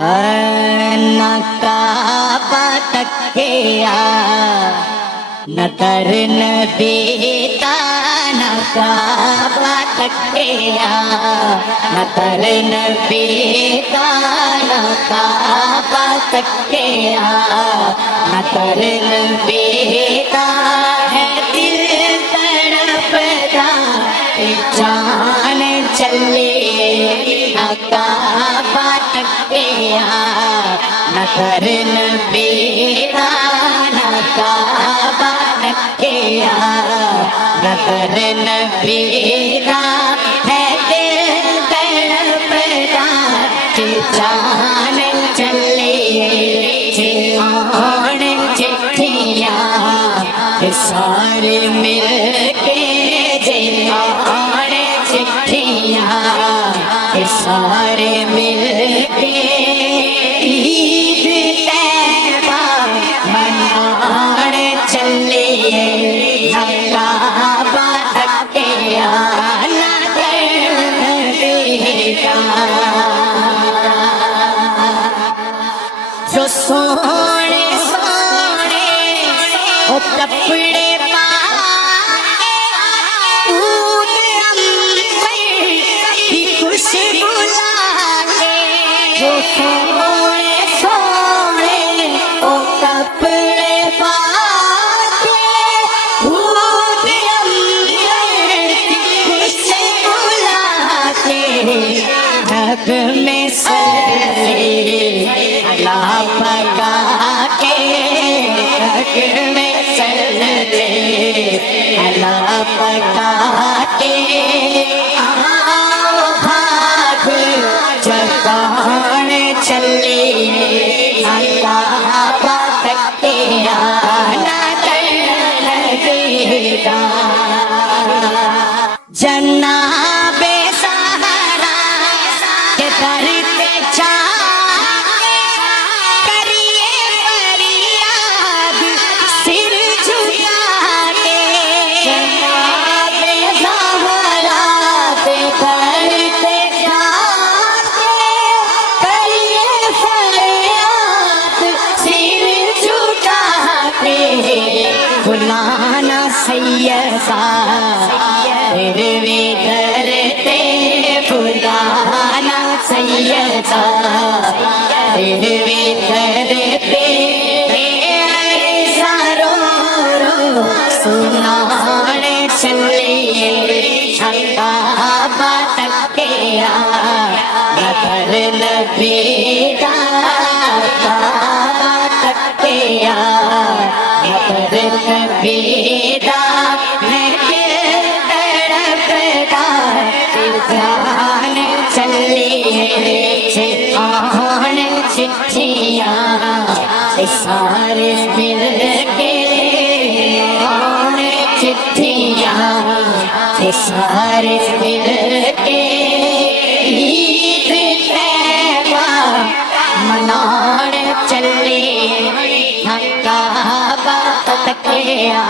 نہ کعبہ تکیا نہ در نبی کا، نہ کعبہ تکیا نہ در نبی کا، نہ کعبہ تکیا نہ در نبی کا، ہے دل تڑپتا جان چلے نہ کعبہ تکیا نہ در نبی کا، نہ کعبہ تکیا نہ در نبی کا، ہے دل تڑپتا جان چلے جان چٹھیاں سارے مل کے جان چٹھیاں سارے مل کے عید طیبہ منان چلے نہ کعبہ تکیا نہ در نبی کا، جو سونے سونے وہ کپڑے سونے سونے او کپڑے پاکے بھوت امبر کی خوشبو لاتے، ڈھک میں صلی اللہ پکا کے، ڈھک میں صلی اللہ پکا کے، چلے کعبہ تکیا نہ در نبی کا، جناب سہرا کے در پہ جا کریے فریاد سر جھکا کے، جناب سہرا کے در پہ جا بلانا سیدہ تیرے کرتے، بلانا سیدہ تیرے کرتے، سارو رو سنان چلے کعبہ تکیا نہ در نبی کا، کعبہ تکیا نہ در نبی کا، ہے دل تڑپتا جان چلے جان چٹھیاں سارے مل کے، جان چٹھیاں سارے مل کے عید طیبہ منان چلے نہ کعبہ تکیا